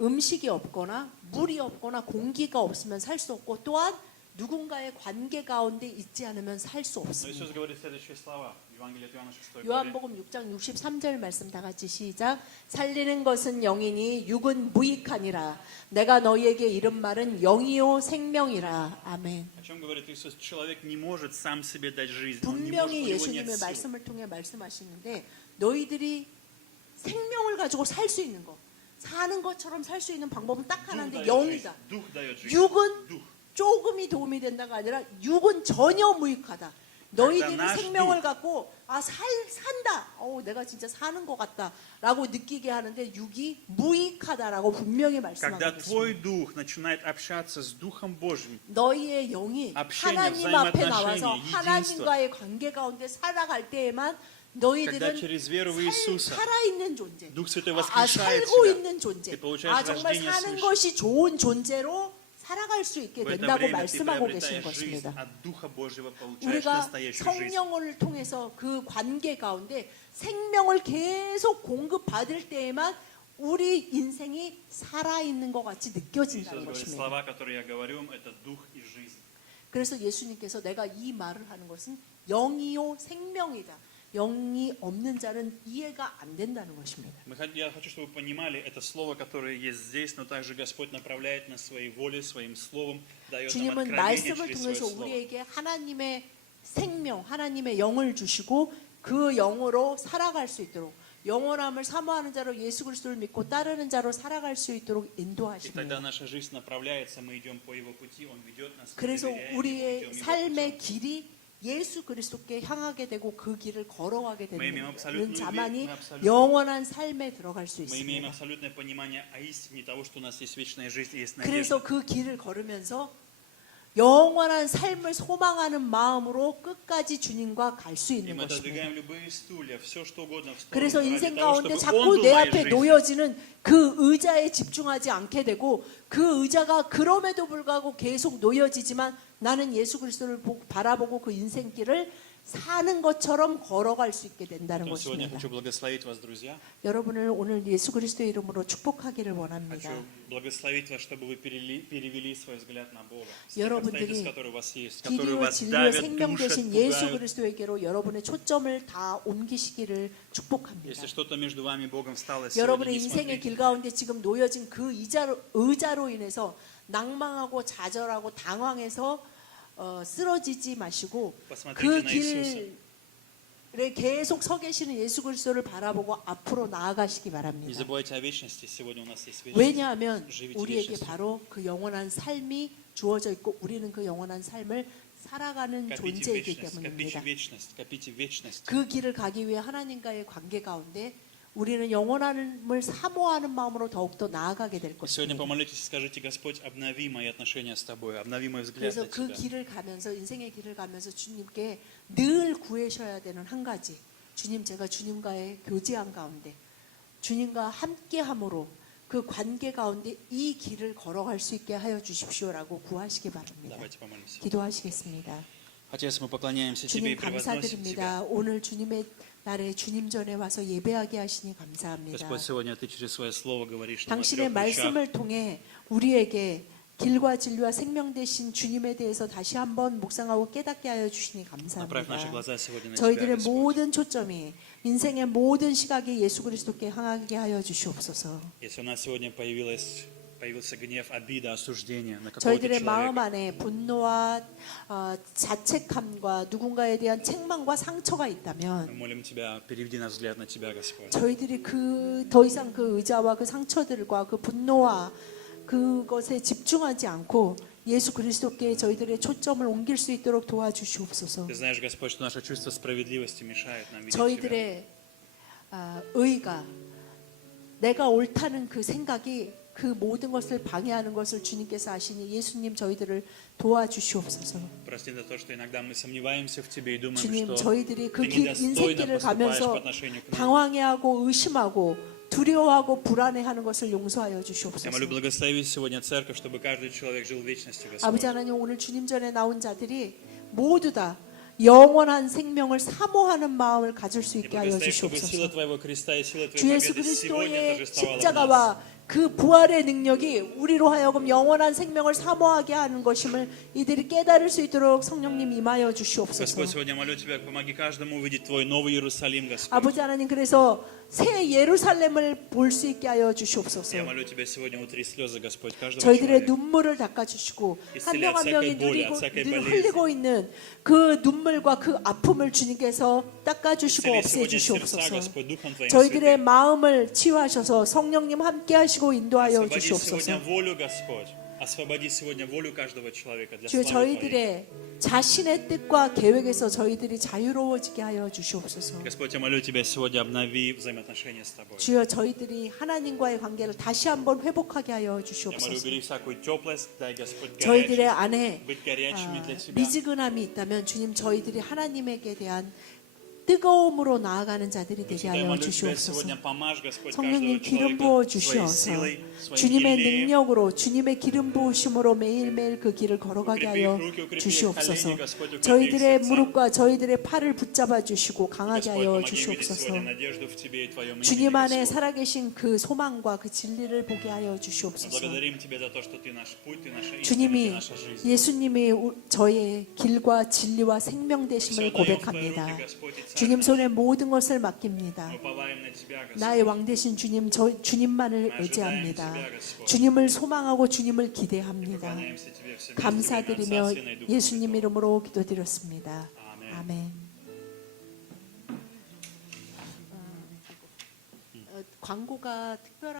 음식이 없거나 물이 없거나 공기가 없으면 살 수 없고 또한 누군가의 관계 가운데 있지 않으면 살 수 Но 없습니다. Иисус говорит следующие слова в Евангелии от Иоанна 6 главе. 요한복음 6장 63절 말씀 다 같이 시작. 살리는 것은 영이니 육은 무익하니라. 내가 너희에게 이른 말은 영이요 생명이라. 아멘. О чем говорит Иисус? Человек не может сам себе дать жизнь. Он не может, у 분명히 него нет 예수님의 сил. 말씀을 통해 말씀하시는데 너희들이 생명을 가지고 살 수 있는 거 사는 것처럼 살 수 있는 방법은 딱 Дух 하나인데 дает 영이다. жизнь. Дух дает жизнь. 육은 Дух. 조금이 도움이 된다가 아니라 육은 전혀 무익하다. 너희들이 일단 생명을 갖고 산다. 내가 진짜 사는 것 같다라고 느끼게 하는데 육이 무익하다라고 분명히 말씀하고 Когда твой 계십니다. дух начинает общаться с Духом Божьим, 너희의 영이 общение, 하나님 앞에 나와서 взаимоотношения, 하나님과의 관계 가운데 살아갈 때에만 когда 너희들은 через веру в Иисуса 살아있는 존재, Дух Святой воскрешает 살고 тебя, 있는 존재, ты получаешь 정말 рождение 사는 свыше. 것이 좋은 존재로 살아갈 수 있게 В это 된다고 время ты 말씀하고 계시는 приобретаешь жизнь, 것입니다. от Духа Божьего получаешь 우리가 настоящую жизнь. 성령을 통해서 그 관계 가운데 생명을 계속 공급받을 때에만 우리 인생이 살아있는 것 같이 Иисус 느껴진다는 говорит, 것입니다. слова, которые я говорю, это дух и жизнь. 그래서 예수님께서 내가 이 말을 하는 것은 영이요 생명이다. 영이 없는 자는 이해가 안 된다는 것입니다. Я хочу, чтобы вы понимали, это слово, которое есть здесь, но также Господь направляет нас своей волей, своим словом, дает нам 주님은 откровение 말씀을 через свое 통해서 слово. 우리에게 하나님의 생명, 하나님의 영을 주시고 그 영으로 살아갈 수 있도록 영원함을 사모하는 자로 예수 그리스도를 믿고 따르는 자로 살아갈 수 있도록 И тогда 인도하십니다. наша жизнь направляется, мы идем по Его пути, Он ведет нас, мы 그래서 доверяем Ему, 우리의 идем Его 삶의 путем. 길이 예수 그리스도께 향하게 되고 그 길을 걸어가게 Мы имеем 되는 абсолютную 자만이 мы абсолютно- 영원한 삶에 들어갈 수 Мы имеем 있습니다. абсолютное понимание о истине того, что у нас есть вечная жизнь и есть 그래서 надежда. 그 길을 걸으면서 영원한 삶을 소망하는 마음으로 끝까지 주님과 갈 수 И 있는 мы 것입니다. отодвигаем любые стулья, все что угодно в 그래서 сторону, 인생 ради того, 가운데 чтобы Он 자꾸 был 내 моей 앞에 жизнью. 놓여지는 그 의자에 집중하지 않게 되고 그 의자가 그럼에도 불구하고 계속 놓여지지만 나는 예수 그리스도를 바라보고 그 인생길을 사는 것처럼 걸어갈 수 있게 된다는 Поэтому сегодня я 것입니다. хочу благословить вас, друзья. 여러분을 오늘 예수 그리스도의 이름으로 축복하기를 원합니다. Хочу благословить вас, чтобы вы перевели свой взгляд на Бога. С тех 여러분들이 обстоятельств, которые у вас есть, которые 길이요 вас 진리요 давят, 생명 душат, 되신 예수 пугают. 그리스도에게로 여러분의 초점을 다 옮기시기를 축복합니다. Если что-то между вами и Богом стало сегодня, 여러분의 не 인생의 смотрите. 길 가운데 지금 놓여진 그 의자로 인해서 낭망하고 좌절하고 당황해서 쓰러지지 마시고 Посмотрите 그 на Иисуса. 길에 계속 서 계시는 예수 그리스도를 바라보고 앞으로 나아가시기 Не 바랍니다. забывайте о вечности. Сегодня у нас есть вечность. 왜냐하면 живите 우리에게 вечностью. 바로 그 영원한 삶이 주어져 있고 우리는 그 영원한 삶을 살아가는 Копите 존재이기 вечность, копите 때문입니다. вечность, копите вечность. 그 길을 가기 위해 하나님과의 관계 가운데 우리는 영원함을 사모하는 마음으로 더욱더 나아가게 될 И сегодня 것입니다. помолитесь и скажите: Господь, обнови мои отношения с Тобой, обнови мой взгляд 그래서 на 그 Тебя. 길을 가면서 인생의 길을 가면서 주님께 늘 구하셔야 되는 한 가지, 주님, 제가 주님과의 교제한 가운데 주님과 함께함으로 그 관계 가운데 이 길을 걸어갈 수 있게 하여 주십시오라고 구하시기 바랍니다. Давайте помолимся. 기도하시겠습니다. Отец, мы поклоняемся Тебе и 주님 превозносим Тебя. 감사드립니다. 오늘 주님의 날에 주님 전에 와서 예배하게 하시니 감사합니다. Господь, сегодня Ты через Свое Слово говоришь нам о 당신의 трех вещах. 말씀을 통해 우리에게 길과 진리와 생명 되신 주님에 대해서 다시 한번 묵상하고 깨닫게 하여 주시니 Направь наши 감사합니다. глаза сегодня на Тебя, 저희들의 Господь. 모든 초점이 인생의 모든 시각이 예수 그리스도께 향하게 하여 주시옵소서. Если у нас сегодня появился гнев, обида, осуждение на какого-то 저희들의 마음 человека, 안에 분노와 자책함과 누군가에 대한 책망과 상처가 мы 있다면 молим Тебя, переведи наш взгляд на Тебя, Господь. 저희들이 더 이상 그 의자와 그 상처들과 그 분노와 그것에 집중하지 않고 예수 그리스도께 저희들의 초점을 옮길 수 있도록 도와주시옵소서. Ты знаешь, Господь, что наше чувство справедливости мешает нам видеть Тебя. 저희들의 의가 내가 옳다는 그 생각이 그 모든 것을 방해하는 것을 주님께서 아시니 예수님 저희들을 도와주시옵소서. Прости за то, что иногда мы сомневаемся в Тебе и думаем, 주님 что 저희들이 그 Ты 길, недостойно 인생길을 поступаешь по 가면서 отношению к нам. 당황해하고 의심하고 두려워하고 불안해하는 것을 용서하여 Я 주시옵소서. молю благословить сегодня церковь, чтобы каждый человек жил в вечности, 아버지 Господь. 하나님, 오늘 주님 전에 나온 자들이 모두 다 영원한 생명을 사모하는 마음을 가질 수 И 있게 하여 благослови, чтобы сила 주시옵소서. Твоего креста и сила 주 Твоей 예수 победы сегодня 그리스도의 торжествовала в нас. 십자가와 그 부활의 능력이 우리로 하여금 영원한 생명을 사모하게 하는 것임을 이들이 깨달을 수 있도록 성령님 임하여 주시옵소서. Господь, сегодня молю Тебя, помоги каждому увидеть Твой новый Иерусалим, Господь. 아버지 하나님, 그래서 새 예루살렘을 볼 수 있게 하여 주시옵소서. Я молю Тебя сегодня утри слезы, Господь, каждого 저희들의 человека. 눈물을 닦아주시고 исцеля 한 명 한 от 명이 всякой боли, от всякой 늘 болезни. 흘리고 있는 그 눈물과 그 아픔을 주님께서 닦아주시고 исцели сегодня сердца, 없애주시옵소서. Господь, Духом Твоим 저희들의 Святым. 마음을 치유하셔서 성령님 함께하시고 인도하여 Освободи 주시옵소서. сегодня волю, Господь. Освободи сегодня волю каждого человека для 주여, славы Твоей. 저희들의 자신의 뜻과 계획에서 저희들이 자유로워지게 하여 주시옵소서. Господь, я молю Тебя сегодня, обнови взаимоотношения с Тобой. 주여, 저희들이 하나님과의 관계를 다시 한번 회복하게 하여 Я молю, 주시옵소서. убери всякую теплость, дай, Господь, 저희들의 горячий, 안에 быть горячими для Тебя. 미지근함이 있다면 주님, 저희들이 하나님에게 대한 뜨거움으로 나아가는 자들이 되게 Господи, я 하여 молю Тебя 주시옵소서. сегодня, помажь, Господь, каждого 성령님 기름 부어 человека своей 주시어서 силой, своим 주님의 елеем. 능력으로 주님의 기름 부으심으로 매일매일 그 길을 걸어가게 하여 주시옵소서. 저희들의 무릎과 저희들의 팔을 붙잡아 주시고 강하게 Господь, 하여 помоги увидеть 주시옵소서. сегодня надежду в Тебе и Твоем имени, 주님 안에 Господь. 살아계신 그 소망과 그 진리를 보게 하여 Мы 주시옵소서. благодарим Тебя за то, что Ты наш путь, Ты наша истина, Ты 주님이 наша жизнь. 예수님이 저의 길과 진리와 생명 되심을 고백합니다. 주님 손에 모든 것을 맡깁니다. Мы уповаем на Тебя, Господь. 나의 왕 되신 주님, 주님만을 의지합니다. 주님을 소망하고 주님을 기대합니다. Поклоняемся Тебе все вместе во имя 감사드리며 Отца, Сына и Духа 예수님 Святого. 이름으로 기도드렸습니다. 아멘. 아멘. 광고가 특별한